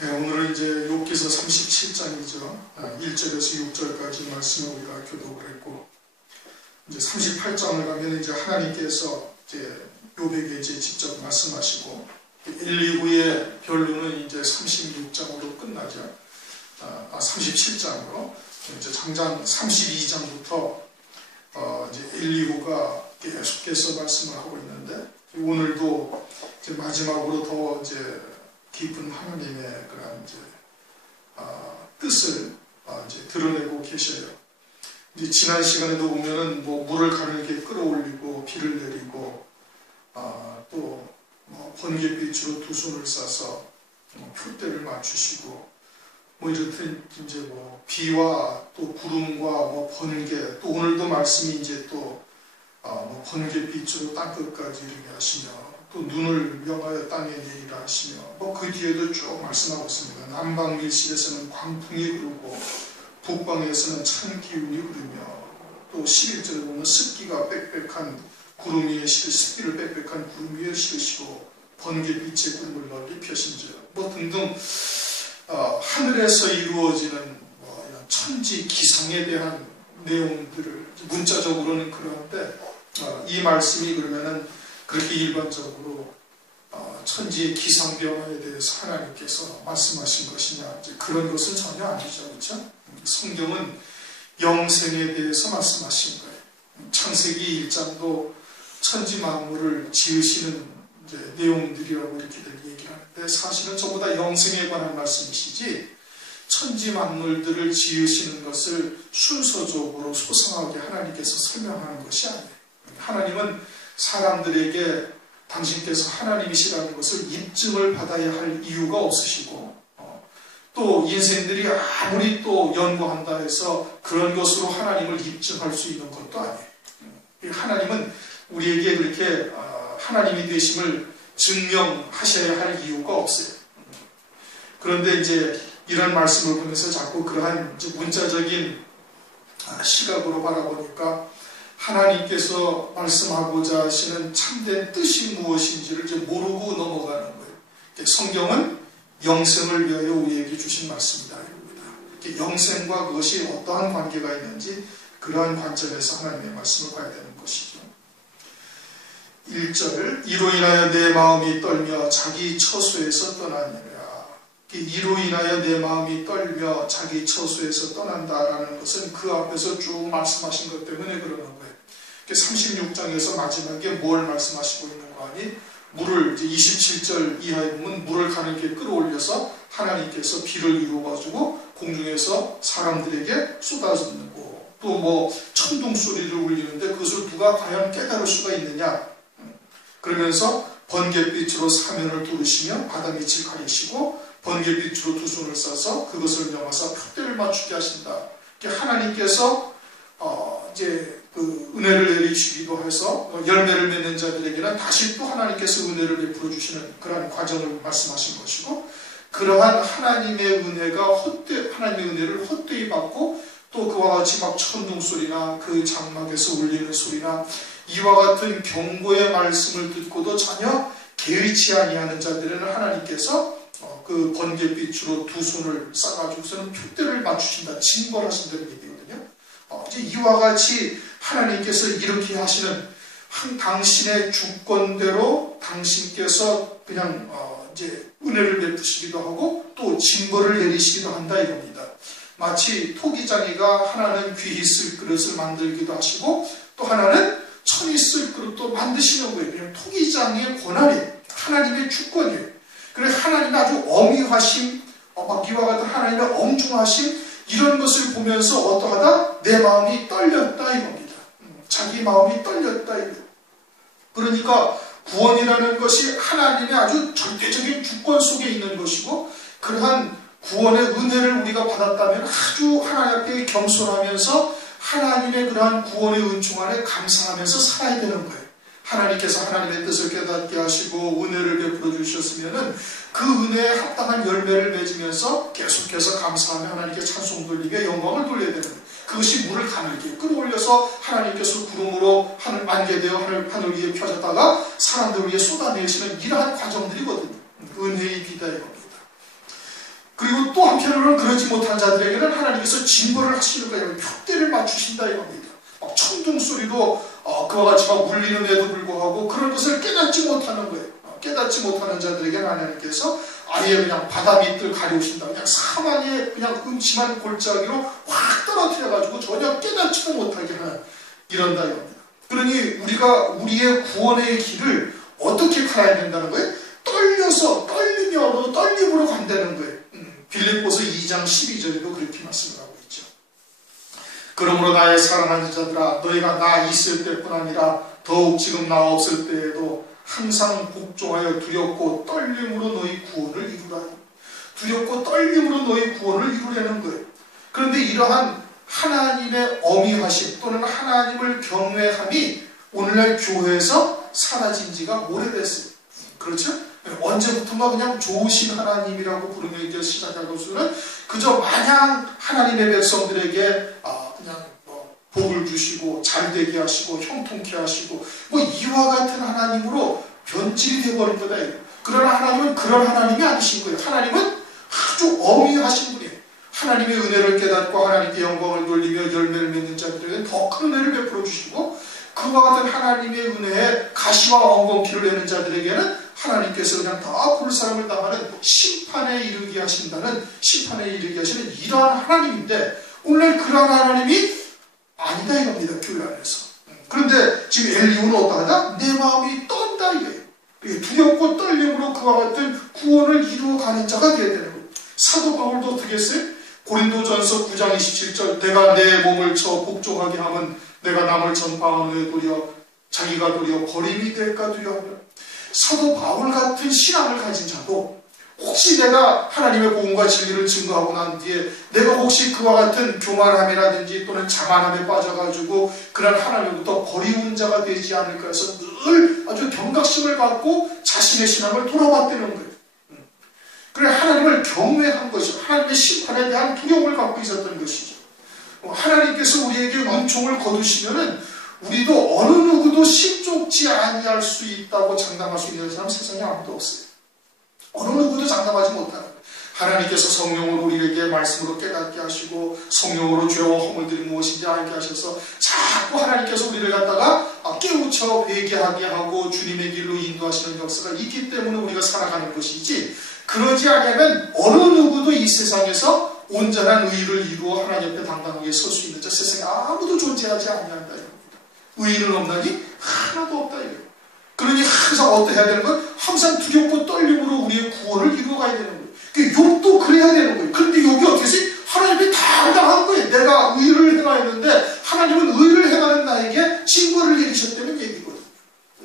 네, 오늘은 이제 욥기서 37장이죠. 1절에서 6절까지 말씀을 우리가 교독을 했고, 이제 38장을 가면 이제 하나님께서 이제 욥에게 이제 직접 말씀하시고, 1, 2부의 변론은 이제 36장으로 끝나죠. 37장으로 이제 장장 32장부터 이제 1, 2부가 계속해서 말씀을 하고 있는데, 오늘도 이제 마지막으로 더 이제 깊은 하나님의 그런 이제 뜻을 이제 드러내고 계셔요. 이제 지난 시간에도 보면은 뭐 물을 가늘게 끌어올리고 비를 내리고 또 뭐 번갯빛으로 두 손을 싸서 표대를 맞추시고 뭐 이렇듯 이제 뭐 비와 또 구름과 뭐 번개, 또 오늘도 말씀이 이제 또 뭐 번갯빛으로 땅끝까지 이르게 하시며, 또 눈을 명하여 땅에 내리라 하시며, 뭐 그 뒤에도 쭉 말씀하고 있습니다. 남방 밀실에서는 광풍이 흐르고 북방에서는 찬 기운이 흐르며, 또 11절에 보면 습기가 빽빽한 구름 위에 습기를 빽빽한 구름 위에 실으시고 번개빛의 구름을 널리 펴신지라, 뭐 등등 하늘에서 이루어지는 뭐 이런 천지 기상에 대한 내용들을 문자적으로는 그런데 이 말씀이 그러면은 그렇게 일반적으로 천지의 기상 변화에 대해서 하나님께서 말씀하신 것이냐, 이제 그런 것은 전혀 아니죠, 그렇죠? 성경은 영생에 대해서 말씀하신 거예요. 창세기 1장도 천지 만물을 지으시는 이제 내용들이라고 이렇게들 얘기하는데, 사실은 전부 다 영생에 관한 말씀이시지 천지 만물들을 지으시는 것을 순서적으로 소상하게 하나님께서 설명하는 것이 아니에요. 하나님은 사람들에게 당신께서 하나님이시라는 것을 입증을 받아야 할 이유가 없으시고, 또 인생들이 아무리 또 연구한다 해서 그런 것으로 하나님을 입증할 수 있는 것도 아니에요. 하나님은 우리에게 그렇게 하나님이 되심을 증명하셔야 할 이유가 없어요. 그런데 이제 이런 말씀을 보면서 자꾸 그러한 문자적인 시각으로 바라보니까 하나님께서 말씀하고자 하시는 참된 뜻이 무엇인지를 이제 모르고 넘어가는 거예요. 성경은 영생을 위하여 우리에게 주신 말씀이다, 이겁니다. 영생과 그것이 어떠한 관계가 있는지 그러한 관점에서 하나님의 말씀을 봐야 되는 것이죠. 1절, 이로 인하여 내 마음이 떨며 자기 처소에서 떠나니라. 이로 인하여 내 마음이 떨며 자기 처소에서 떠난다라는 것은 그 앞에서 쭉 말씀하신 것 때문에 그러는 거예요. 36장에서 마지막에 뭘 말씀하시고 있는 거 아니? 물을 이제 27절 이하에 보면 물을 가늘게 끌어올려서 하나님께서 비를 이루어가지고 공중에서 사람들에게 쏟아지고, 또 뭐 천둥 소리를 울리는데 그것을 누가 과연 깨달을 수가 있느냐? 그러면서 번갯빛으로 사면을 두르시며 바다밑을 가리시고 번갯빛으로 두 손을 싸서 그것을 명하사 표대를 맞추게 하신다. 하나님께서 이제 그 은혜를 내리시기도 해서 열매를 맺는 자들에게는 다시 또 하나님께서 은혜를 베풀어 주시는 그러한 과정을 말씀하신 것이고, 그러한 하나님의 은혜가 하나님의 은혜를 헛되이 받고 또 그와 같이 막 천둥 소리나 그 장막에서 울리는 소리나 이와 같은 경고의 말씀을 듣고도 전혀 개의치 아니하는 자들에는 하나님께서 그 번갯빛으로 두 손을 싸가지고서는 표대를 맞추신다, 징벌하신다는 얘기거든요. 이제 이와 같이 하나님께서 이렇게 하시는 당신의 주권대로 당신께서 그냥 이제 은혜를 베푸시기도 하고 또 징벌을 내리시기도 한다, 이겁니다. 마치 토기장이가 하나는 귀히 쓸 그릇을 만들기도 하시고 또 하나는 천이 쓸 그릇도 만드시는 거예요. 그냥 토기장의 권한이 하나님의 주권이에요. 그래서 하나님의 아주 엄위하심, 막 이와 같은 하나님의 엄중하심, 이런 것을 보면서 어떠하다? 내 마음이 떨렸다, 이겁니다. 자기 마음이 떨렸다, 이겁니다. 그러니까 구원이라는 것이 하나님의 아주 절대적인 주권 속에 있는 것이고, 그러한 구원의 은혜를 우리가 받았다면 아주 하나님 앞에 겸손하면서 하나님의 그러한 구원의 은총 안에 감사하면서 살아야 되는 거예요. 하나님께서 하나님의 뜻을 깨닫게 하시고 은혜를 베풀어 주셨으면은 그 은혜에 합당한 열매를 맺으면서 계속해서 감사하며 하나님께 찬송 돌리며 영광을 돌려야 되는 거예요. 그것이 물을 가늘게 끌어올려서 하나님께서 구름으로 안개되어 하늘 위에 펴졌다가 사람들 위에 쏟아내시는 이러한 과정들이거든요. 은혜의 비다의 겁니다. 그리고 또 한편으로는 그러지 못한 자들에게는 하나님께서 징벌을 하시는 거예요. 푯대를 맞추신다 이겁니다. 천둥 소리도 그와 같이 막 울리는데도 불구하고 그런 것을 깨닫지 못하는 거예요. 깨닫지 못하는 자들에게는 하나님께서 아예 그냥 바다 밑을 가려우신다. 그냥 사망의 그냥 음침한 골짜기로 확 떨어뜨려가지고 전혀 깨닫지도 못하게 하는 이런다 이겁니다. 그러니 우리가 우리의 구원의 길을 어떻게 가야 된다는 거예요? 떨림으로 간다는 거예요. 빌립보서 2장 12절에도 그렇게 말씀하고 있죠. 그러므로 나의 사랑하는 자들아 너희가 나 있을 때뿐 아니라 더욱 지금 나 없을 때에도 항상 복종하여 두렵고 떨림으로 너희 구원을 이루라. 두렵고 떨림으로 너희 구원을 이루려는 거예요. 그런데 이러한 하나님의 어미하심 또는 하나님을 경외함이 오늘날 교회에서 사라진 지가 오래됐어요. 그렇죠? 언제부턴가 그냥 좋으신 하나님이라고 부르며 이제 시작하고서는 그저 마냥 하나님의 백성들에게 그냥 복을 주시고 잘되게 하시고 형통케 하시고 이와 같은 하나님으로 변질이 되어버린 거다. 그러나 하나님은 그런 하나님이 아니신 거예요. 하나님은 아주 어미하신 분이에요. 하나님의 은혜를 깨닫고 하나님께 영광을 돌리며 열매를 맺는 자들에게 더 큰 은혜를 베풀어 주시고 그와 같은 하나님의 은혜에 가시와 엉겅퀴를 내는 자들에게는 하나님께서 그냥 다 불사람을 당하는 심판에 이르게 하신다는 심판에 이르게 하시는 이러한 하나님인데 오늘 그러한 하나님이 아니다 이겁니다. 교회 안에서. 그런데 지금 엘리후는 어떠하다? 내 마음이 떤다 이거예요. 두렵고 떨림으로 그와 같은 구원을 이루어가는 자가 되어야 되는 거예요. 사도 바울도 어떻게 했어요? 고린도전서 9장 27절 내가 내 몸을 쳐 복종하게 하면 내가 남을 전파하는 후에 도리어 자기가 도리어 거림이 될까 두려하며 사도 바울 같은 신앙을 가진 자도 혹시 내가 하나님의 복음과 진리를 증거하고 난 뒤에 내가 혹시 그와 같은 교만함이라든지 또는 자만함에 빠져가지고 그런 하나님으로부터 거리운 자가 되지 않을까 해서 늘 아주 경각심을 갖고 자신의 신앙을 돌아봤다는 거예요. 그래 하나님을 경외한 것이죠. 하나님의 심판에 대한 두려움을 갖고 있었던 것이죠. 하나님께서 우리에게 은총을 거두시면은 우리도 어느 누구도 심족지 아니할 수 있다고 장담할 수 있는 사람 세상에 아무도 없어요. 어느 누구도 장담하지 못하는 거예요. 하나님께서 성령으로 우리에게 말씀으로 깨닫게 하시고 성령으로 죄와 허물들이 무엇인지 알게 하셔서 자꾸 하나님께서 우리를 갖다가 깨우쳐 회개하게 하고 주님의 길로 인도하시는 역사가 있기 때문에 우리가 살아가는 것이지 그러지 않으면 어느 누구도 이 세상에서 온전한 의를 이루어 하나님 옆에 당당하게 설 수 있는 자 세상에 아무도 존재하지 아니한다. 의인은 없나니 하나도 없다. 그러니 항상 어떻게 해야 되는 거예요? 항상 두렵고 떨림으로 우리의 구원을 이루어가야 되는 거예요. 욥도 그래야 되는 거예요. 그런데 욥이 어떻게 했어요? 하나님이 당당한 거예요. 내가 의를 행하였는데 하나님은 의를 행하는 나에게 징벌을 내리셨다는 얘기거든요.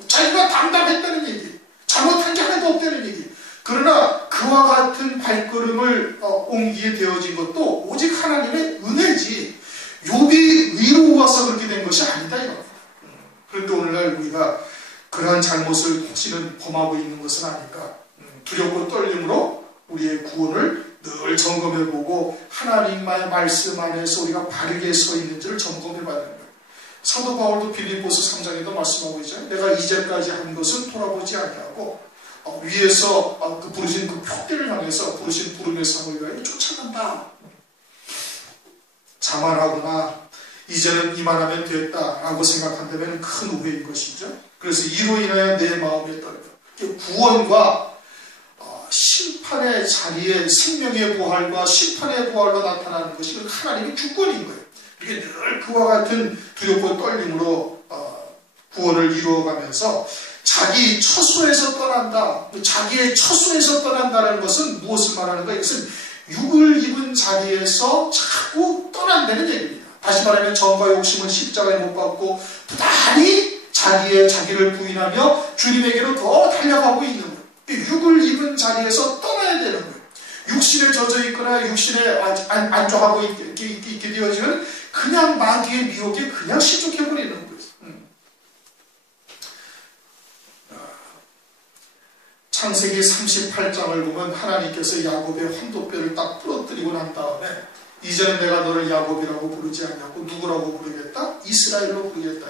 자기가 당당했다는 얘기, 잘못한 게 하나도 없다는 얘기. 그러나 그와 같은 발걸음을 옮기게 되어진 것도 오직 하나님의 은혜지 욥이 의로워서 그렇게 된 것이 아니다 이겁니다. 그런데 오늘날 우리가 그러한 잘못을 혹시는 범하고 있는 것은 아닐까. 두렵고 떨림으로 우리의 구원을 늘 점검해보고 하나님의 말씀 안에서 우리가 바르게 서 있는지를 점검해봐야 됩니다. 사도 바울도 빌립보서 3장에도 말씀하고 있잖아요. 내가 이제까지 한 것은 돌아보지 아니하고 위에서 그 부르신 그 푯대를 향해서 부르신 부름의 상을 위하여 쫓아간다. 자만하거나 이제는 이만하면 됐다라고 생각한다면 큰 오해인 것이죠. 그래서 이로 인하여 내 마음에 떨려. 구원과 심판의 자리에 생명의 부활과 심판의 부활로 나타나는 것이 하나님의 주권인 거예요. 이게 늘 그와 같은 두렵고 떨림으로 구원을 이루어가면서 자기 처소에서 떠난다. 자기의 처소에서 떠난다는 것은 무엇을 말하는가? 이것은 육을 입은 자리에서 자꾸 떠난다는 얘기입니다. 다시 말하면 정과 욕심은 십자가에 못 박고 부단히 자기를 부인하며 주님에게로 더 달려가고 있는 거예요. 육을 입은 자리에서 떠나야 되는 거예요. 육신에 젖어 있거나 육신에 안정하고 있게 되어지면 그냥 마귀의 미혹에 그냥 실족해버리는 거예요. 창세기 38장을 보면 하나님께서 야곱의 환도뼈를 딱 부러뜨리고 난 다음에 이제는 내가 너를 야곱이라고 부르지 않냐고 누구라고 부르겠다? 이스라엘로 부르겠다.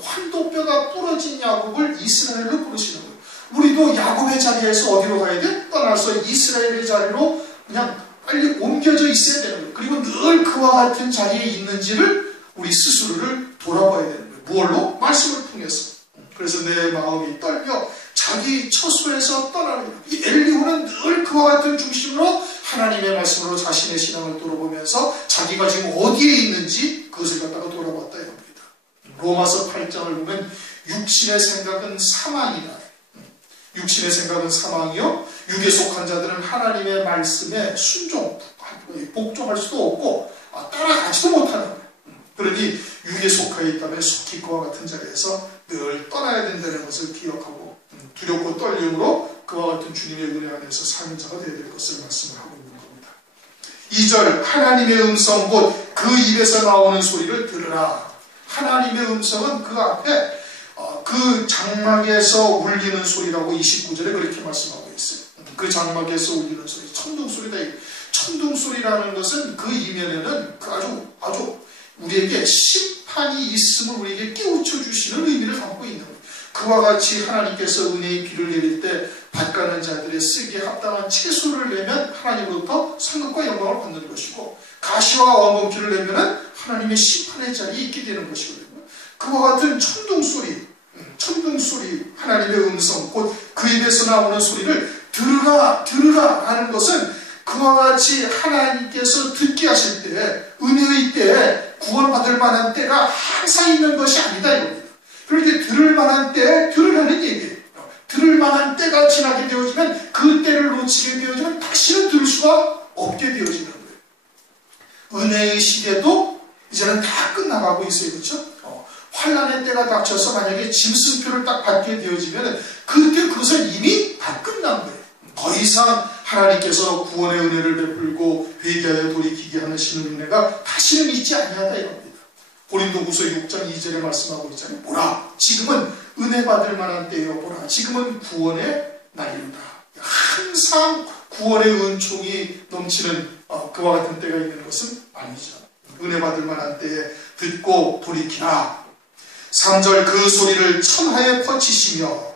환도뼈가 부러진 야곱을 이스라엘로 부르시는 거예요. 우리도 야곱의 자리에서 어디로 가야 돼? 떠나서 이스라엘의 자리로 그냥 빨리 옮겨져 있어야 되는 거예요. 그리고 늘 그와 같은 자리에 있는지를 우리 스스로를 돌아봐야 되는 거예요. 무엇로? 말씀을 통해서. 그래서 내 마음이 떨며 자기 처소에서 떠나는 이 엘리후는 늘 그와 같은 중심으로 하나님의 말씀으로 자신의 신앙을 돌아보면서 자기가 지금 어디에 있는지 그것을 갖다가 돌아봤다 이겁니다. 로마서 8장을 보면 육신의 생각은 사망이다. 육신의 생각은 사망이요, 육에 속한 자들은 하나님의 말씀에 복종할 수도 없고 따라가지도 못하는 거예요. 그러니 육에 속하여 있다면 속히 그와 같은 자리에서 늘 떠나야 된다는 것을 기억하고 두렵고 떨림으로 그와 같은 주님의 은혜 안에서 사는 자가 되어야 될 것을 말씀을 하고 있는 겁니다. 2절 하나님의 음성 곧 그 입에서 나오는 소리를 들으라. 하나님의 음성은 그 앞에 그 장막에서 울리는 소리라고 29절에 그렇게 말씀하고 있어요. 그 장막에서 울리는 소리, 천둥소리다. 천둥소리라는 것은 그 이면에는 아주 우리에게 심판이 있음을 우리에게 깨우쳐 주시는 의미를 담고 있는 거예요. 그와 같이 하나님께서 은혜의 비를 내릴 때 밭가는 자들의 쓰기에 합당한 채소를 내면 하나님으로부터 상급과 영광을 받는 것이고, 가시와 원금기를 내면 하나님의 심판의 자리에 있게 되는 것이거든요. 그와 같은 천둥소리, 하나님의 음성, 곧 그 입에서 나오는 소리를 들으라 하는 것은 그와 같이 하나님께서 듣게 하실 때, 은혜의 때에 구원받을 만한 때가 항상 있는 것이 아니다 이겁니다. 그렇게 들을 만한 때에 들으라는 얘기예요. 들을 만한 때가 지나게 되어지면, 그 때를 놓치게 되어지면 다시는 들을 수가 없게 되어지는 거예요. 은혜의 시대도 이제는 다 끝나가고 있어요. 그렇죠? 환란의 때가 닥쳐서 만약에 짐승표를 딱 받게 되어지면 그때 그것은 이미 다 끝난 거예요. 더 이상 하나님께서 구원의 은혜를 베풀고 회개하여 돌이키게 하시는 은혜가 다시는 있지 아니하다 이겁니다. 고린도후서 6장 2절에 말씀하고 있잖아요. 보라, 지금은 은혜 받을 만한 때요. 보라, 지금은 구원의 날이로다. 항상 구원의 은총이 넘치는 그와 같은 때가 있는 것은 아니죠. 은혜 받을 만한 때에 듣고 돌이키라. 3절 그 소리를 천하에 퍼치시며,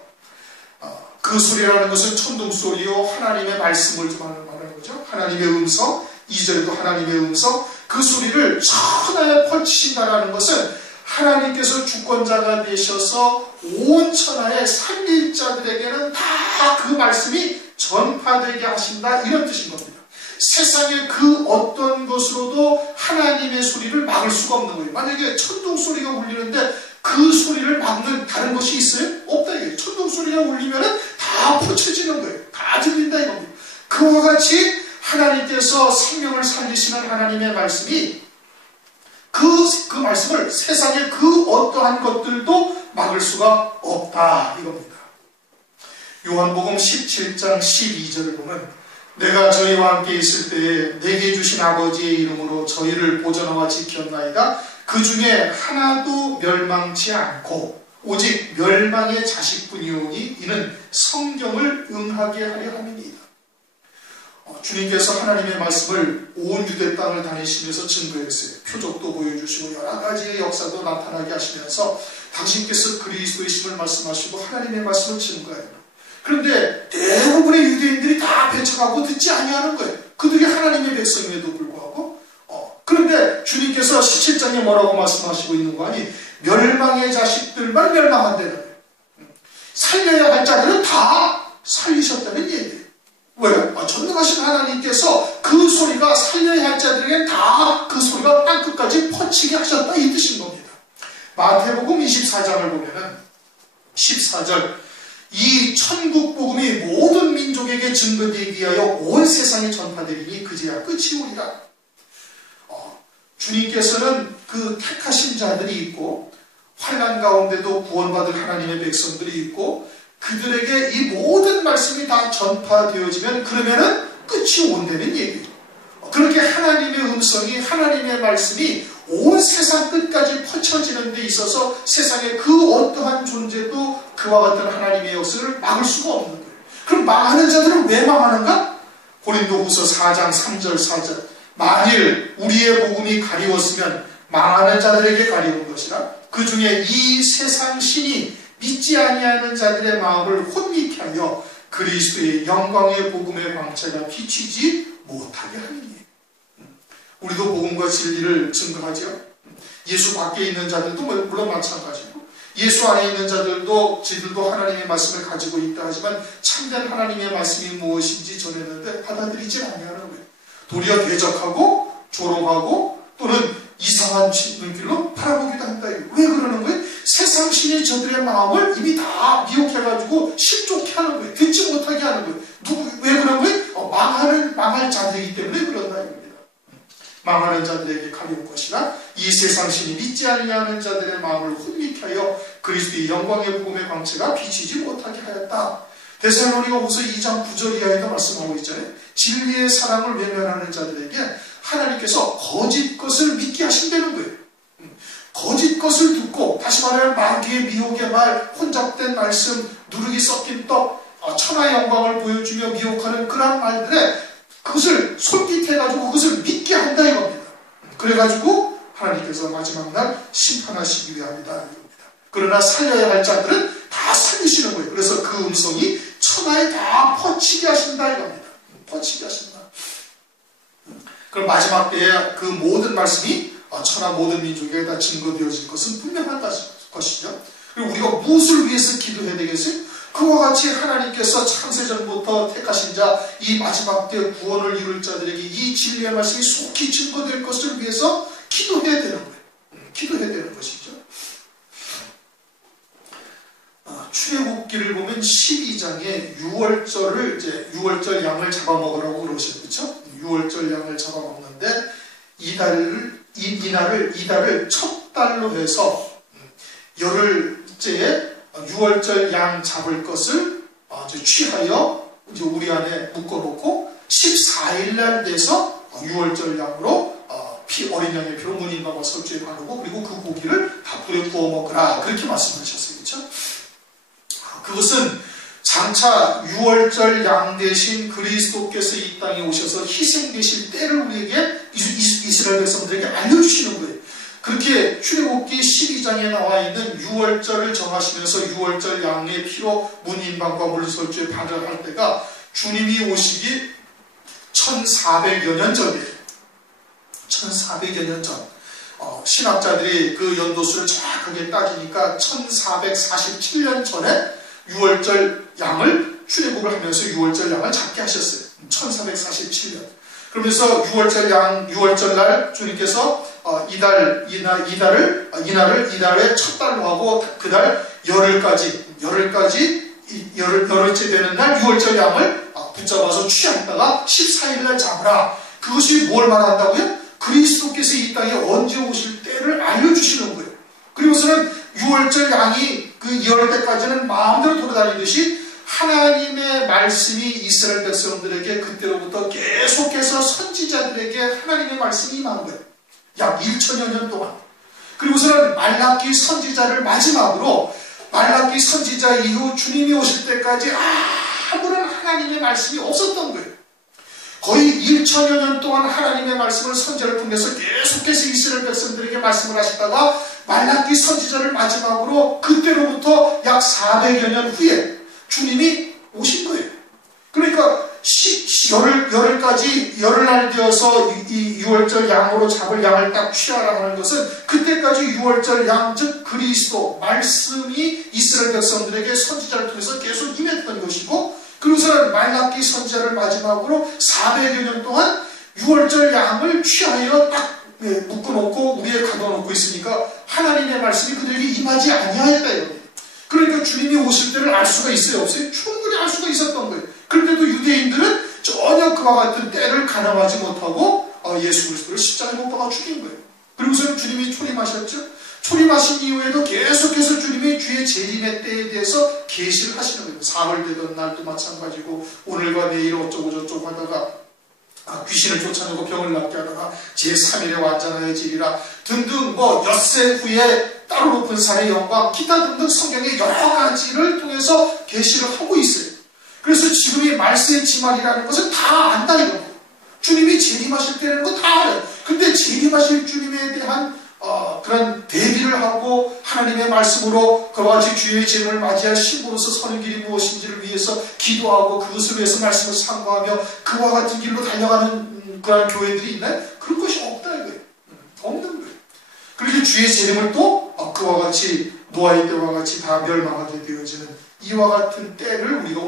그 소리라는 것은 천둥소리요 하나님의 말씀을 좀 말하는 거죠. 하나님의 음성, 2절에도 하나님의 음성, 그 소리를 천하에 퍼치신다라는 것은 하나님께서 주권자가 되셔서 온 천하에 살릴 자들에게는 다 그 말씀이 전파되게 하신다, 이런 뜻인 겁니다. 세상의 그 어떤 것으로도 하나님의 소리를 막을 수가 없는 거예요. 만약에 천둥소리가 울리는데 그 소리를 막는 다른 것이 있어요? 없다 이거예요. 천둥소리가 울리면 다 퍼쳐지는 거예요. 다 들린다 이겁니다. 그와 같이 하나님께서 생명을 살리시는 하나님의 말씀이 그 말씀을 세상의 그 어떠한 것들도 막을 수가 없다 이겁니다. 요한복음 17장 12절을 보면 내가 저희와 함께 있을 때에 내게 주신 아버지의 이름으로 저희를 보존하와 지켰나이다. 그 중에 하나도 멸망치 않고 오직 멸망의 자식뿐이오니 이는 성경을 응하게 하려 함이니이다. 주님께서 하나님의 말씀을 온 유대 땅을 다니시면서 증거했어요. 표적도 보여주시고 여러 가지의 역사도 나타나게 하시면서 당신께서 그리스도이심을 말씀하시고 하나님의 말씀을 증거해요. 그런데 대부분의 유대인들이 다 배척하고 듣지 아니하는 거예요. 그들이 하나님의 백성임에도 불구하고. 그런데 주님께서 17장에 뭐라고 말씀하시고 있는 거 아니? 멸망의 자식들만 멸망한다는 거예요. 살려야 할 자들은 다 살리셨다는 얘기예요. 왜요? 전능하신 하나님께서 그 소리가 살려야 할 자들에게 다 그 소리가 땅끝까지 퍼치게 하셨다, 이 뜻인 겁니다. 마태복음 24장을 보면은 14절 이 천국 복음이 모든 민족에게 증거되기 위하여 온 세상에 전파되리니 그제야 끝이 오리라. 주님께서는 그 택하신 자들이 있고 환난 가운데도 구원받을 하나님의 백성들이 있고 그들에게 이 모든 말씀이 다 전파되어지면 그러면은 끝이 온다는 얘기예요. 그렇게 하나님의 음성이, 하나님의 말씀이 온 세상 끝까지 퍼쳐지는 데 있어서 세상의 그 어떠한 존재도 그와 같은 하나님의 역사를 막을 수가 없는 거예요. 그럼 망하는 자들은 왜 망하는가? 고린도후서 4장 3절 4절 만일 우리의 복음이 가리웠으면 망하는 자들에게 가리운 것이라 그 중에 이 세상 신이 믿지 아니하는 자들의 마음을 혼미케 하여 그리스도의 영광의 복음의 광채가 비치지 못하게 하느니. 우리도 복음과 진리를 증거하죠. 예수 밖에 있는 자들도 물론 마찬가지고 예수 안에 있는 자들도 지들도 하나님의 말씀을 가지고 있다 하지만 참된 하나님의 말씀이 무엇인지 전했는데 받아들이지 아니하는 거예요. 도리어 대적하고 조롱하고 또는 이상한 눈길로 바라보기도 한다. 왜 그러는 거예요? 세상 신이 저들의 마음을 이미 다 미혹해가지고 실족해 하는 거예요. 듣지 못하게 하는 거예요. 왜 그런 거예요? 망할 자들이기 때문에 그런다 이겁니다. 망하는 자들에게 가려운 것이나 이 세상 신이 믿지 아니하는 자들의 마음을 혼미케 하여 그리스도의 영광의 복음의 광채가 비치지 못하게 하였다. 데살로니가후서 2장 9절 이하에도 말씀하고 있잖아요. 진리의 사랑을 외면하는 자들에게 하나님께서 거짓 것을 믿게 하신다는 거예요. 거짓 것을 듣고 다시 말하면 마귀의 미혹의 말, 혼잡된 말씀, 누룩이 섞인 떡, 천하의 영광을 보여주며 미혹하는 그런 말들에 그것을 솔깃해가지고 그것을 믿게 한다 이겁니다. 그래가지고 하나님께서 마지막 날 심판하시기 위함이다 이겁니다. 그러나 살려야 할 자들은 다 살리시는 거예요. 그래서 그 음성이 천하에 다 퍼치게 하신다 이겁니다. 퍼치게 하신다. 그럼 마지막 때에 그 모든 말씀이 천하 모든 민족에게 다 증거되어질 것은 분명한 것이죠. 그리고 우리가 무엇을 위해서 기도해야 되겠어요? 그와 같이 하나님께서 창세전부터 택하신 자, 이 마지막 때 구원을 이룰 자들에게 이 진리의 말씀이 속히 증거될 것을 위해서 기도해야 되는 거예요. 기도해야 되는 것이죠. 출애굽기를 보면 12장에 6월절을 이제 6월절 양을 잡아먹으라고 그러시죠. 그렇죠? 6월절 양을 잡아먹는데 이달을 첫 달로 해서 열흘째에 6월절 양 잡을 것을 취하여 이제 우리 안에 묶어놓고 14일날 돼서 6월절 양으로 어린 양의 피로 문인방과 설주에 바르고 그리고 그 고기를 다 불에 구워 먹으라 그렇게 말씀하셨어요. 그렇죠? 그것은 장차 6월절 양 대신 그리스도께서 이 땅에 오셔서 희생되실 때를 우리에게 이스라엘 백성들에게 알려주시는 거예요. 그렇게 출애굽기 12장에 나와 있는 6월절을 정하시면서 6월절 양의 피로 문인방과 물설주에 발을 할 때가 주님이 오시기 1400여 년 전이에요. 1400여 년 전. 신학자들이 그 연도수를 정확하게 따지니까 1447년 전에 6월절 양을 출애굽을 하면서 6월절 양을 잡게 하셨어요. 1447년. 그러면서 6월절 날 주님께서 이달을 첫 달로 하고 그달 열흘째 되는 날 6월절 양을 붙잡아서 취하다가 14일 날 잡으라. 그것이 뭘 말한다고요? 그리스도께서 이 땅에 언제 오실 때를 알려주시는 거예요. 그리고서는 6월절 양이 그 열 때까지는 마음대로 돌아다니듯이 하나님의 말씀이 이스라엘 백성들에게 그때로부터 계속해서 선지자들에게 하나님의 말씀이 임한 거예요. 약 1000여 년 동안. 그리고서는 말라기 선지자를 마지막으로 말라기 선지자 이후 주님이 오실 때까지 아무런 하나님의 말씀이 없었던 거예요. 거의 1000여 년 동안 하나님의 말씀을 선지자를 통해서 계속해서 이스라엘 백성들에게 말씀을 하시다가 말라기 선지자를 마지막으로 그때로부터 약 400여 년 후에 주님이 오신 거예요. 그러니까 열흘날 되어서 이 6월절 양으로 잡을 양을 딱 취하라 하는 것은 그때까지 6월절 양 즉 그리스도 말씀이 이스라엘 백성들에게 선지자를 통해서 계속 임했던 것이고 그리고서는 말라기 선지자를 마지막으로 400여 년 동안 6월절 양을 취하여 딱 묶어놓고 우리에 가둬놓고 있으니까 하나님의 말씀이 그들에게 임하지 아니하였다 이겁니다. 그러니까 주님이 오실 때를 알 수가 있어요? 없어요? 충분히 알 수가 있었던 거예요. 그런데도 유대인들은 전혀 그와 같은 때를 가늠하지 못하고 예수 그리스도를 십자가에 못 박아 죽인 거예요. 그리고서는 주님이 초림하셨죠. 초림하신 이후에도 계속해서 주님이 주의 재림의 때에 대해서 계시를 하시는 거예요. 사흘 되던 날도 마찬가지고 오늘과 내일 어쩌고 저쩌고 하다가 귀신을 쫓아내고 병을 낫게 하다가 제3일에 완전하여지리라 등등 엿새 후에 따로 높은 산의 영광 기타 등등 성경의 여러 가지를 통해서 계시를 하고 있어요. 그래서 지금이 말세의 지말이라는 것을 다 안다 이겁니다. 주님이 재림하실 때라는 거 다 재림하실 주님에 대한 그런 대비를 하고 하나님의 말씀으로 그와 같이 주의 재림을 맞이할 신부로서 서는 길이 무엇인지를 위해서 기도하고 그것을 위해서 말씀을 상고하며 그와 같은 길로 달려가는 그런 교회들이 있나요? 그런 것이 없다 이거예요. 없는 거예요. 그렇게 주의 재림을 또 그와 같이 노아의 때와 같이 다 멸망하게 되어지는 이와 같은 때를 우리가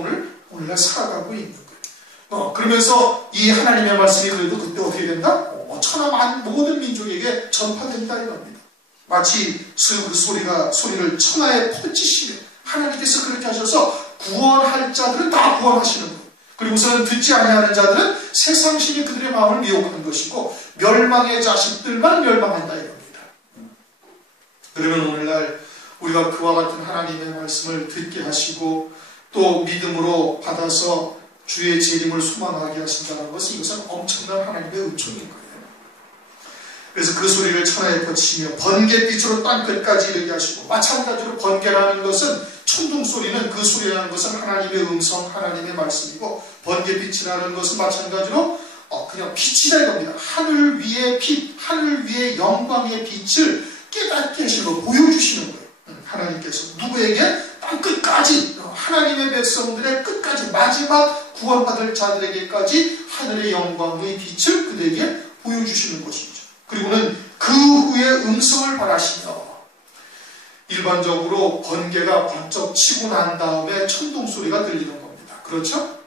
오늘날 살아가고 있는 거예요. 그러면서 이 하나님의 말씀이 그래도 그때 어떻게 된다? 천하 모든 민족에게 전파된다 이겁니다. 마치 그 소리를 천하에 퍼지시며 하나님께서 그렇게 하셔서 구원할 자들은 다 구원하시는 거예요. 그리고서는 듣지 아니하는 자들은 세상신이 그들의 마음을 미혹한 것이고 멸망의 자식들만 멸망한다 이겁니다. 그러면 오늘날 우리가 그와 같은 하나님의 말씀을 듣게 하시고 또 믿음으로 받아서 주의 재림을 소망하게 하신다는 것은 이것은 엄청난 하나님의 은총인 거예요. 그래서 그 소리를 천하에 퍼치며 번갯빛으로 땅끝까지 이르게 하시고, 마찬가지로 번개라는 것은 천둥소리는 그 소리라는 것은 하나님의 음성, 하나님의 말씀이고, 번갯빛이라는 것은 마찬가지로 그냥 빛이다 이겁니다. 하늘 위의 빛, 하늘 위의 영광의 빛을 깨닫게 하시는 거, 보여주시는 거예요. 하나님께서 누구에게? 땅끝까지, 하나님의 백성들의 끝까지, 마지막 구원받을 자들에게까지 하늘의 영광의 빛을 그들에게 보여주시는 것이죠. 그리고는 그 후에 음성을 발하시며, 일반적으로 번개가 번쩍 치고 난 다음에 천둥소리가 들리는 겁니다. 그렇죠?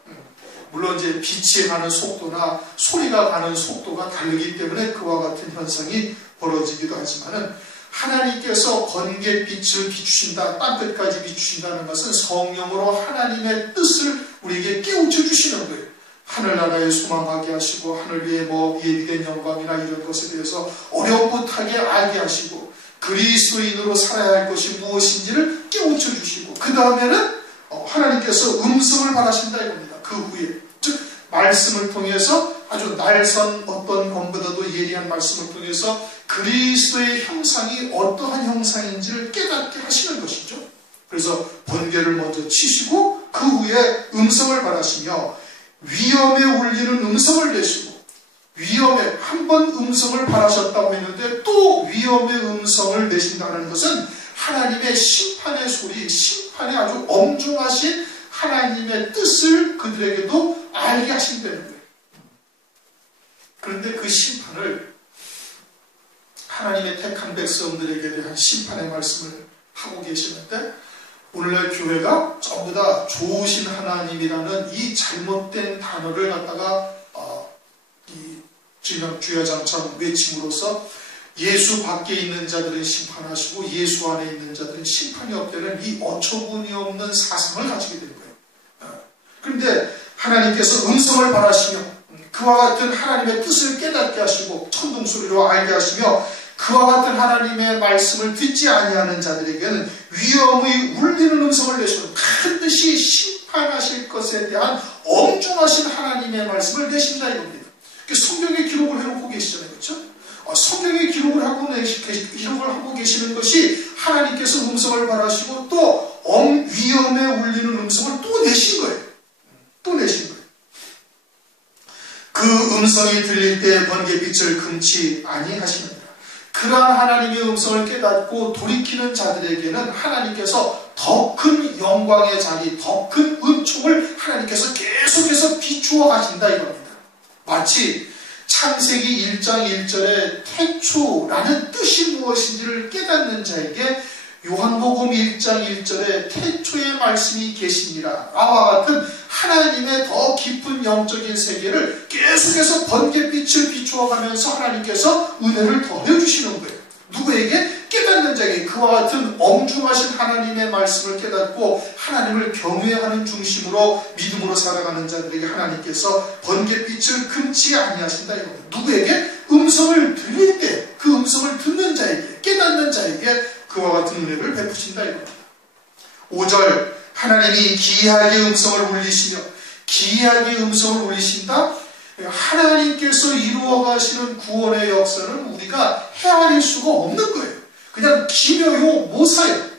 물론 이제 빛이 가는 속도나 소리가 가는 속도가 다르기 때문에 그와 같은 현상이 벌어지기도 하지만은, 하나님께서 번갯빛을 비추신다, 땅끝까지 비추신다는 것은 성령으로 하나님의 뜻을 우리에게 깨우쳐 주시는 거예요. 하늘나라에 소망하게 하시고, 하늘 위에 예비된 영광이나 이런 것에 대해서 어렴풋하게 알게 하시고, 그리스도인으로 살아야 할 것이 무엇인지를 깨우쳐 주시고, 그 다음에는 하나님께서 음성을 발하신다 이겁니다. 그 후에, 즉 말씀을 통해서 아주 날선 어떤 것보다도 예리한 말씀을 통해서 그리스도의 형상이 어떠한 형상인지를 깨닫게 하시는 것이죠. 그래서 번개를 먼저 치시고 그 후에 음성을 발하시며, 위엄에 울리는 음성을 내시고, 위엄에 한 번 음성을 발하셨다고 했는데 또 위엄의 음성을 내신다는 것은 하나님의 심판의 소리, 심판의 아주 엄중하신 하나님의 뜻을 그들에게도 알게 하신다는 거예요. 그런데 그 심판을 하나님의 택한 백성들에게 대한 심판의 말씀을 하고 계시는데, 오늘날 교회가 전부 다 좋으신 하나님이라는 이 잘못된 단어를 갖다가 이 주야장창 외침으로써 예수 밖에 있는 자들은 심판하시고 예수 안에 있는 자들은 심판이 없다는 이 어처구니 없는 사상을 가지게 된 거예요. 그런데 하나님께서 음성을 발하시며 그와 같은 하나님의 뜻을 깨닫게 하시고 천둥소리로 알게 하시며, 그와 같은 하나님의 말씀을 듣지 아니하는 자들에게는 위엄의 울리는 음성을 내시고 반드시 심판하실 것에 대한 엄중하신 하나님의 말씀을 내신다 이겁니다. 성경에 기록을 해놓고 계시잖아요. 그렇죠? 성경에 기록을 하고 계시는 것이 하나님께서 음성을 발하시고 또 위엄에 울리는 음성을 또 내신 거예요. 또 내신 거예요. 그 음성이 들릴 때 번갯빛을 금치 아니하시느니라. 그러한 하나님의 음성을 깨닫고 돌이키는 자들에게는 하나님께서 더 큰 영광의 자리, 더 큰 은총을 하나님께서 계속해서 비추어 가신다 이겁니다. 마치 창세기 1장 1절에 태초라는 뜻이 무엇인지를 깨닫는 자에게 요한복음 1장 1절에 태초의 말씀이 계시니라 라와 같은 하나님의 더 깊은 영적인 세계를 계속해서 번갯빛을 비추어가면서 하나님께서 은혜를 더해주시는 거예요. 누구에게? 깨닫는 자에게. 그와 같은 엄중하신 하나님의 말씀을 깨닫고 하나님을 경외하는 중심으로 믿음으로 살아가는 자들에게 하나님께서 번갯빛을 금치 아니하신다 이겁니다. 누구에게? 음성을 들릴 때 그 음성을 듣는 자에게, 깨닫는 자에게 그와 같은 은혜를 베푸신다 이겁니다. 5절, 하나님이 기이하게 음성을 울리시며, 기이하게 음성을 울리신다? 하나님께서 이루어 가시는 구원의 역사는 우리가 헤아릴 수가 없는 거예요. 그냥 기묘요 모사예요.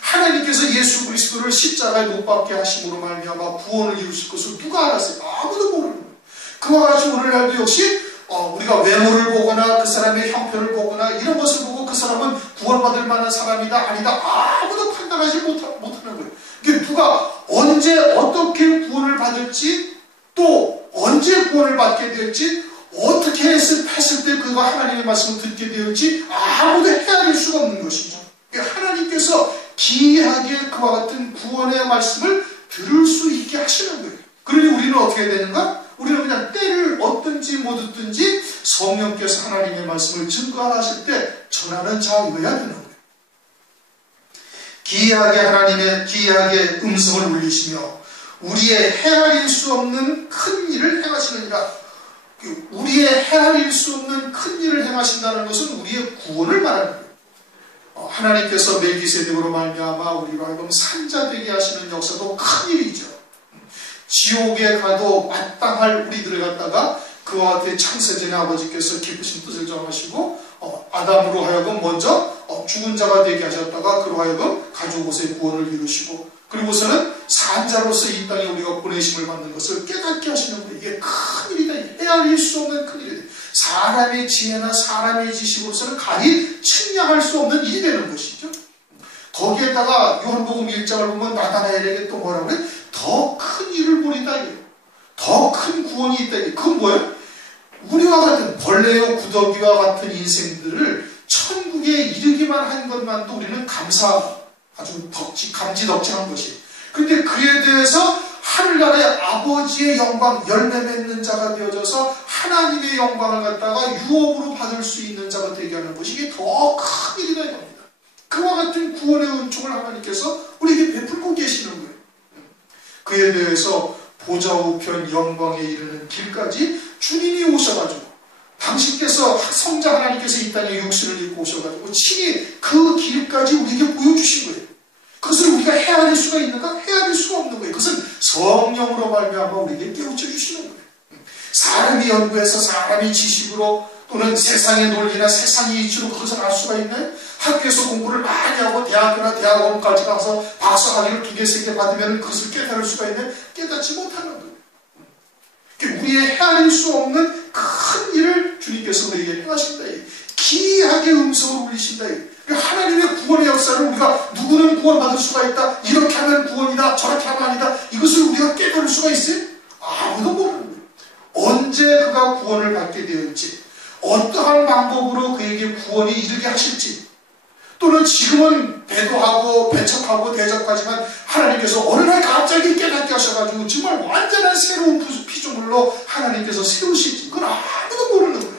하나님께서 예수 그리스도를 십자가에 못 박게 하심으로 말미암아 구원을 이루실 것을 누가 알았어요? 아무도 모르는 거예요. 그와 같이 오늘날도 역시 우리가 외모를 보거나 그 사람의 형편을 보거나 이런 것을 보고 그 사람은 구원받을 만한 사람이다 아니다 아무도 판단하지 못하는 거예요. 이게 누가 언제 어떻게 구원을 받을지 또 언제 구원을 받게 될지 어떻게 했을 때 그가 하나님의 말씀을 듣게 될지 아무도 헤아릴 수가 없는 것이죠. 하나님께서 기이하게 그와 같은 구원의 말씀을 들을 수 있게 하시는 거예요. 그러니 우리는 어떻게 되는가? 우리는 그냥 때를 얻든지 못 얻든지 성령께서 하나님의 말씀을 증거하실 때 전하는 자여야 되는 거예요. 기이하게 음성을 울리시며 우리의 헤아릴 수 없는 큰 일을 행하시느니라. 우리의 헤아릴 수 없는 큰 일을 행하신다는 것은 우리의 구원을 말하는 거예요. 하나님께서 멜기세덱으로 말미암아 우리로 하여금 산자 되게 하시는 역사도 큰 일이죠. 지옥에 가도 마땅할 우리들을 갖다가 그와 같은 창세전의 아버지께서 깊으신 뜻을 정하시고 아담으로 하여금 먼저 죽은 자가 되게 하셨다가 그로 하여금 가족 옷의 구원을 이루시고 그리고서는 산자로서 이 땅에 우리가 보내심을 받는 것을 깨닫게 하시는 거예요. 이게 큰 일이다. 헤아릴 수 없는 큰 일이다. 사람의 지혜나 사람의 지식으로서는 가히 측량할 수 없는 일이 되는 것이죠. 거기에다가 요한복음 1장을 보면 나다나엘에게 또 뭐라고 해? 더 큰 일을 보리다. 더 큰 구원이 있다. 그건 뭐예요? 우리와 같은 벌레와 구더기와 같은 인생들을 천국에 이르기만 한 것만도 우리는 아주 감지덕지한 것이. 근데 그에 대해서 하늘나라의 아버지의 영광, 열매 맺는 자가 되어져서 하나님의 영광을 갖다가 유업으로 받을 수 있는 자가 되게 하는 것이 이게 더 큰 일이다 이겁니다. 그와 같은 구원의 은총을 하나님께서 우리에게 베풀고 계시는 거예요. 그에 대해서 보좌 우편 영광에 이르는 길까지 주님이 오셔가지고 당신께서 성자 하나님께서 이 땅에 육신을 입고 오셔가지고 친히 그 길까지 우리에게 보여주신 거예요. 그것을 우리가 헤아릴 수가 있는가? 헤아릴 수가 없는 거예요. 그것은 성령으로 말미암아 우리에게 깨우쳐 주시는 거예요. 사람이 연구해서 사람이 지식으로 또는 세상의 논리나 세상의 이치로 그것을 알 수가 있나요? 학교에서 공부를 많이 하고 대학교나 대학원까지 가서 박사학위를 2개, 3개 받으면 그것을 깨달을 수가 있나요? 깨닫지 못하는 거예요. 우리의 헤아릴 수 없는 큰 일을 주님께서 우리에게 행하신다. 기이하게 음성을 울리신다. 하나님의 구원의 역사를 우리가 누구는 구원받을 수가 있다. 이렇게 하면 구원이다. 저렇게 하면 아니다. 이것을 우리가 깨달을 수가 있어요? 아무도 모르는 거예요. 언제 그가 구원을 받게 되었지, 어떠한 방법으로 그에게 구원이 이르게 하실지, 또는 지금은 배도하고 배척하고 대적하지만 하나님께서 어느 날 갑자기 깨닫게 하셔가지고 정말 완전한 새로운 피조물로 하나님께서 세우실지 그건 아무도 모르는 거예요.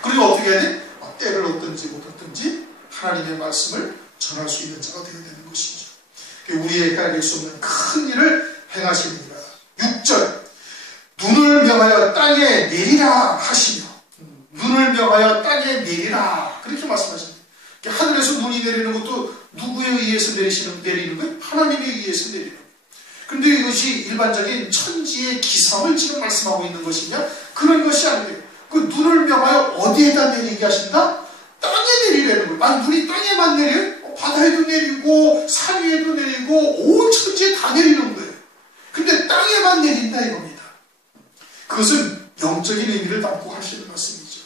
그리고 어떻게 해야 돼? 때를 얻든지 못 얻든지 하나님의 말씀을 전할 수 있는 자가 되어야 되는 것이죠. 우리의 헤아릴 수 없는 큰 일을 행하십니다. 6절 눈을 명하여 땅에 내리라 하시며, 눈을 명하여 땅에 내리라 그렇게 말씀하십니다. 하늘에서 눈이 내리는 것도 누구에 의해서 내리는 거예요? 하나님에 의해서 내리는 거예요. 그런데 이것이 일반적인 천지의 기상을 지금 말씀하고 있는 것이냐? 그런 것이 아니에요. 그 눈을 명하여 어디에다 내리게 하신다? 땅에 내리라는 거예요. 아니 눈이 땅에만 내려요? 바다에도 내리고 산 위에도 내리고 온 천지에 다 내리는 거예요. 근데 땅에만 내린다 이겁니다. 그것은 영적인 의미를 담고 하시는 말씀이죠.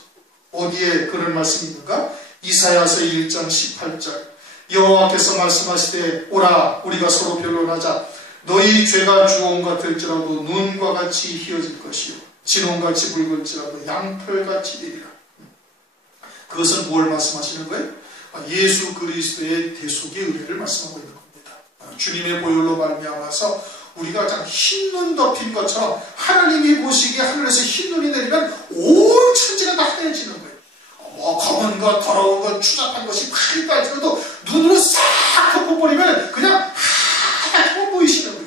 어디에 그런 말씀이 있는가? 이사야서 1장 18절 여호와께서 말씀하시되 오라 우리가 서로 변론하자. 너희 죄가 주홍 같을지라도 눈과 같이 희어질 것이요 진홍같이 붉을지라도 양털같이 되리라. 그것은 뭘 말씀하시는 거예요? 예수 그리스도의 대속의 은혜를 말씀하고 있는 겁니다. 주님의 보혈로 말미암아서 우리가 참 흰눈 덮인 것처럼 하나님이 보시기에 하늘에서 흰눈이 내리면 온 천지가 다 하얘지는 거예요. 검은 것, 더러운 것, 추잡한 것이 많이 빠지고도 눈으로 싹 덮어버리면 그냥 하얗게 보이시는 거예요.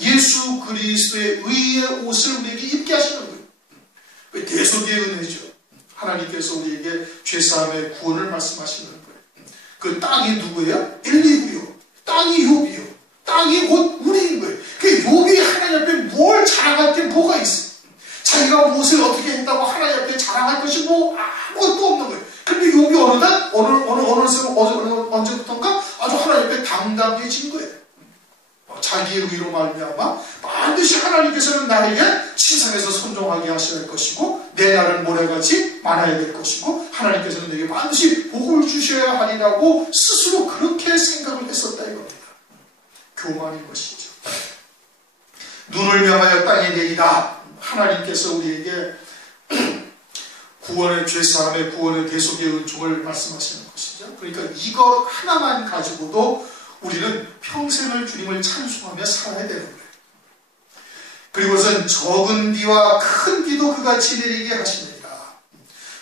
예수 그리스도의 의의 옷을 우리에게 입게 하시는 거예요. 대속의 은혜죠. 하나님께서 우리에게 죄사함의 구원을 말씀하시는 거예요. 그 땅이 누구예요? 엘리후요. 땅이 욥이요. 땅이 곧 우리인 거예요. 그 욥이 하나님 앞에 뭘 자랑할 게 뭐가 있어요? 자기가 무엇을 어떻게 했다고 하나님 앞에 자랑할 것이 뭐 아무것도 없는 거예요. 근데 욥이 어느 날 언제부터인가 아주 하나님 앞에 당당해진 거예요. 자기의 의로 말미암아 반드시 하나님께서는 나에게 침상에서 선종하게 하셔야 할 것이고 내 날은 모래같이 많아야 될 것이고 하나님께서는 내게 반드시 복을 주셔야 하리라고 스스로 그렇게 생각을 했었다 이겁니다. 교만인 것이죠. 눈을 명하여 땅에 내리라. 하나님께서 우리에게 구원의 죄사함의 구원의 대속의 은총을 말씀하시는 것이죠. 그러니까 이거 하나만 가지고도 우리는 평생을 주님을 찬송하며 살아야 되는 거예요. 그리고선 적은 비와 큰 비도 그같이 내리게 하십니다.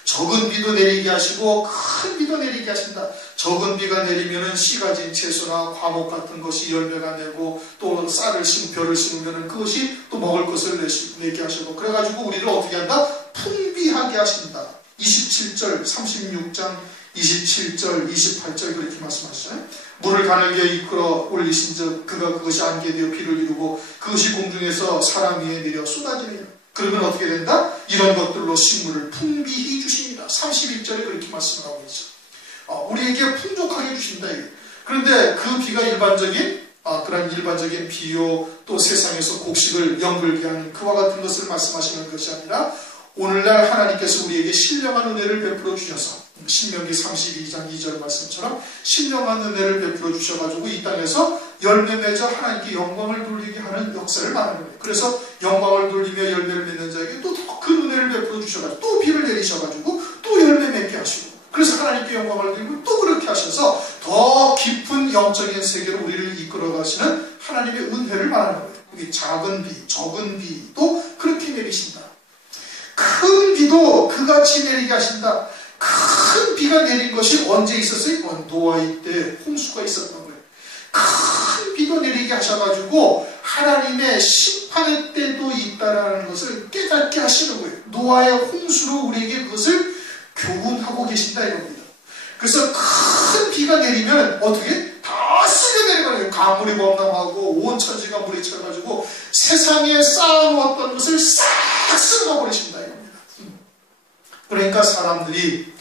적은 비도 내리게 하시고 큰 비도 내리게 하신다. 적은 비가 내리면은 씨 가진 채소나 과목 같은 것이 열매가 내고 또 쌀을 벼를 심으면은 그것이 또 먹을 것을 내게 하시고 그래가지고 우리를 어떻게 한다? 풍비하게 하신다. 27절, 36장 27절, 28절 그렇게 말씀하시잖아요. 물을 가늘게 이끌어 올리신즉 그것이 안개 되어 비를 이루고 그것이 공중에서 사람 위에 내려 쏟아지리라. 그러면 어떻게 된다? 이런 것들로 식물을 풍비히 주십니다. 31절에 그렇게 말씀하고 있죠. 우리에게 풍족하게 주신다. 그런데 그 비가 그런 일반적인 비요 또 세상에서 곡식을 연글게 하는 그와 같은 것을 말씀하시는 것이 아니라 오늘날 하나님께서 우리에게 신령한 은혜를 베풀어 주셔서 신명기 32장 2절 말씀처럼 신령한 은혜를 베풀어 주셔가지고 이 땅에서 열매 맺어 하나님께 영광을 돌리게 하는 역사를 말하는 거예요. 그래서 영광을 돌리며 열매를 맺는 자에게 또 더 큰 은혜를 베풀어 주셔가지고 또 비를 내리셔가지고 또 열매 맺게 하시고 그래서 하나님께 영광을 돌리고 또 그렇게 하셔서 더 깊은 영적인 세계로 우리를 이끌어 가시는 하나님의 은혜를 말하는 거예요. 여기 작은 비, 적은 비도 그렇게 내리신다. 큰 비도 그같이 내리게 하신다. 큰 비가 내린 것이 언제 있었어요? 노아의 때 홍수가 있었던 거예요. 큰 비도 내리게 하셔가지고 하나님의 심판의 때도 있다라는 것을 깨닫게 하시는 거예요. 노아의 홍수로 우리에게 그것을 교훈하고 계신다 이겁니다. 그래서 큰 비가 내리면 어떻게? 다 쓸려 내려가는 거예요. 강물이 범람하고 온 천지가 물에 차가지고 세상에 쌓아놓았던 것을 싹 쓸어가 버리신다 이겁니다. 그러니까 사람들이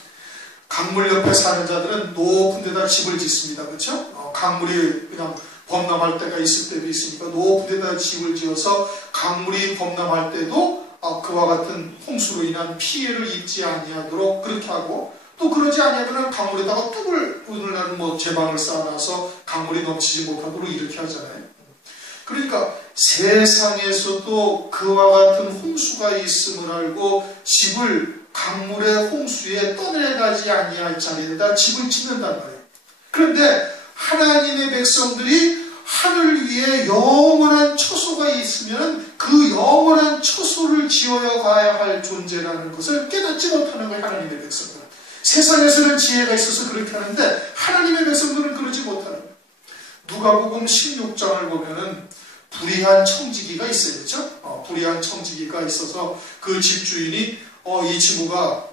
강물 옆에 사는 자들은 높은 데다 집을 짓습니다. 그렇죠? 강물이 그냥 범람할 때가 있을 때도 있으니까 높은 데다 집을 지어서 강물이 범람할 때도 그와 같은 홍수로 인한 피해를 입지 아니하도록 그렇게 하고 또 그러지 아니하면 강물에다가 뚝을 오늘날은 제방을 쌓아놔서 강물이 넘치지 못하도록 이렇게 하잖아요. 그러니까 세상에서도 그와 같은 홍수가 있음을 알고 집을 강물의 홍수에 떠내려가지 아니할 자리에다 집을 짓는단 말이에요. 그런데 하나님의 백성들이 하늘 위에 영원한 처소가 있으면 그 영원한 처소를 지어야 가야 할 존재라는 것을 깨닫지 못하는 거예요. 하나님의 백성들은. 세상에서는 지혜가 있어서 그렇게 하는데 하나님의 백성들은 그러지 못하는 거예요. 누가복음 16장을 보면은 불의한 청지기가 있어요. 그렇죠? 불의한 청지기가 있어서 그 집주인이 이 친구가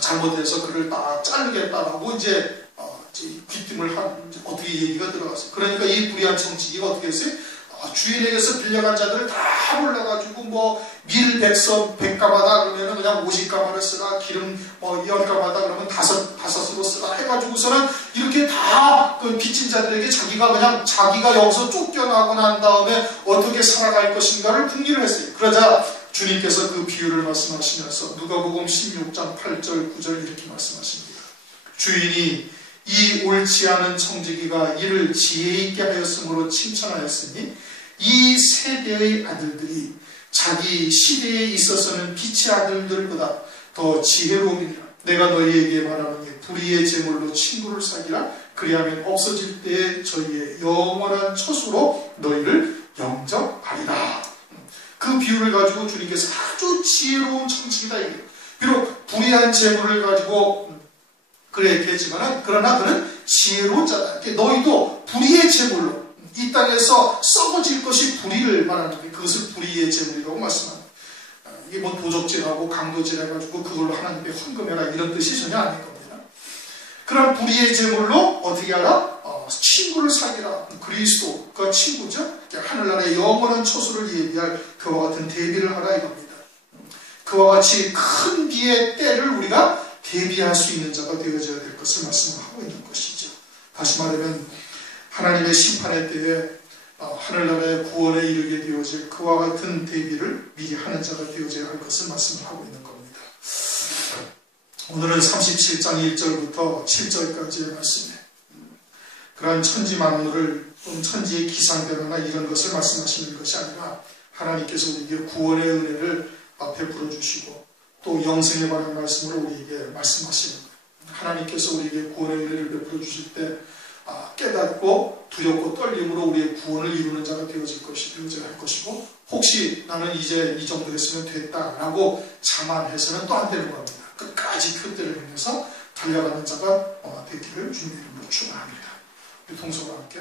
잘못해서 그를 딱 자르겠다라고 이제 귀띔을 한 어떻게 얘기가 들어갔어요. 그러니까 이 불의한 청지기가 어떻게 했어요? 주인에게서 빌려간 자들을 다 몰라가지고 밀 100가마다 그러면 그냥 50가마를 쓰라, 기름 10가마다 그러면 다섯으로 쓰라 해가지고서는 이렇게 다 그 빚진 자들에게 자기가 여기서 쫓겨나고 난 다음에 어떻게 살아갈 것인가를 궁리를 했어요. 그러자 주님께서 그 비유를 말씀하시면서 누가복음 16장 8절 9절 이렇게 말씀하십니다. 주인이 이 옳지 않은 청지기가 이를 지혜 있게 하였으므로 칭찬하였으니 이 세대의 아들들이 자기 시대에 있어서는 빛의 아들들보다 더 지혜로움이니라. 내가 너희에게 말하노니 불의의 제물로 친구를 사귀라. 그리하면 없어질 때에 저희의 영원한 처소로 너희를 영접하리라. 그 비유를 가지고 주님께서 아주 지혜로운 청지기다 이거예요. 비록 불의한 제물을 가지고 그렇게 했지만 그러나 그는 지혜로운 자다. 너희도 불의의 제물로 이 땅에서 썩어질 것이 불의를 말하는 게 그것을 불의의 제물이라고 말씀합니다. 이게 도적질하고 강도질 해가지고 그걸로 하나님께 헌금해라 이런 뜻이 전혀 아닐 겁니다. 그런 불의의 제물로 어떻게 하라? 친구를 사귀라. 그리스도가 친구죠. 하늘나라의 영원한 처소를 예비할 그와 같은 대비를 하라 이겁니다. 그와 같이 큰 비의 때를 우리가 대비할 수 있는 자가 되어져야 될 것을 말씀하고 있는 것이죠. 다시 말하면 하나님의 심판의 때에 하늘나라의 구원에 이르게 되어질 그와 같은 대비를 미리 하는 자가 되어져야 할 것을 말씀을 하고 있는 겁니다. 오늘은 37장 1절부터 7절까지의 말씀이에요. 그러한 천지 만물을 또는 천지의 기상변화나 이런 것을 말씀하시는 것이 아니라 하나님께서 우리에게 구원의 은혜를 베풀어 주시고 또 영생에 관한 말씀을 우리에게 말씀하시는 거예요. 하나님께서 우리에게 구원의 은혜를 베풀어 주실 때 깨닫고 두렵고 떨림으로 우리의 구원을 이루는 자가 되어져야 할 것이고, 혹시 나는 이제 이 정도 했으면 됐다라고 자만해서는 또 안 되는 겁니다. 끝까지 표대를 향해서 달려가는 자가 되기를 주님의 이름으로 축원합니다. 우리 동서와 함께